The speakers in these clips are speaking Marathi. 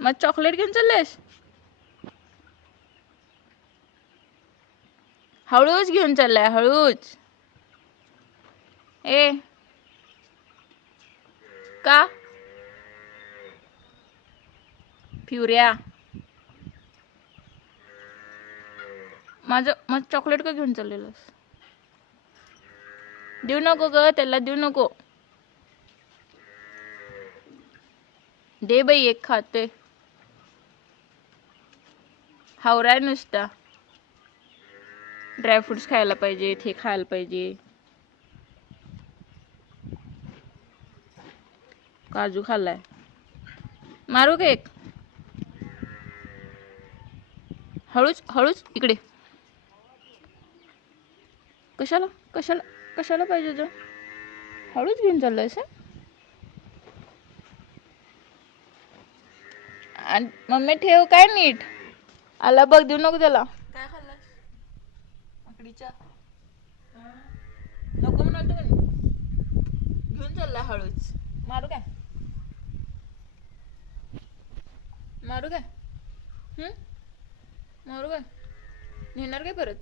मग चॉकलेट घेऊन चाललेस? हळूच घेऊन चाललाय, हळूच. ए का फ्युऱ्या, मग चॉकलेट का घेऊन चाललेलंस? देऊ नको ग त्याला, देऊ नको. दे बाई, एक खाते. हावराय नुसता. ड्रायफ्रुट्स खायला पाहिजे, हे खायला पाहिजे. काजू खाल्लाय. मारू का एक? हळूच हळूच इकडे. कशाला कशाला कशाला पाहिजे तो? हळूच घेऊन चाललायस? आणि मम्मी ठेव काय नीट. आला बघ, देऊ नको त्याला. काय खाल्लास? आकडीच्या नको म्हणाल तू. घेऊन चाललाय हळूच. मारू काय? मारू काय? मारू काय? नेणार काय परत?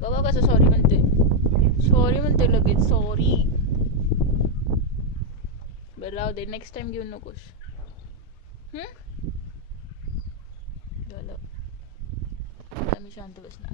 बघा कसं सॉरी म्हणते. सॉरी म्हणते लगेच, सॉरी. बरं राहू दे, नेक्स्ट टाइम घेऊन नकोस. झालं, आता मी शांत बसणार.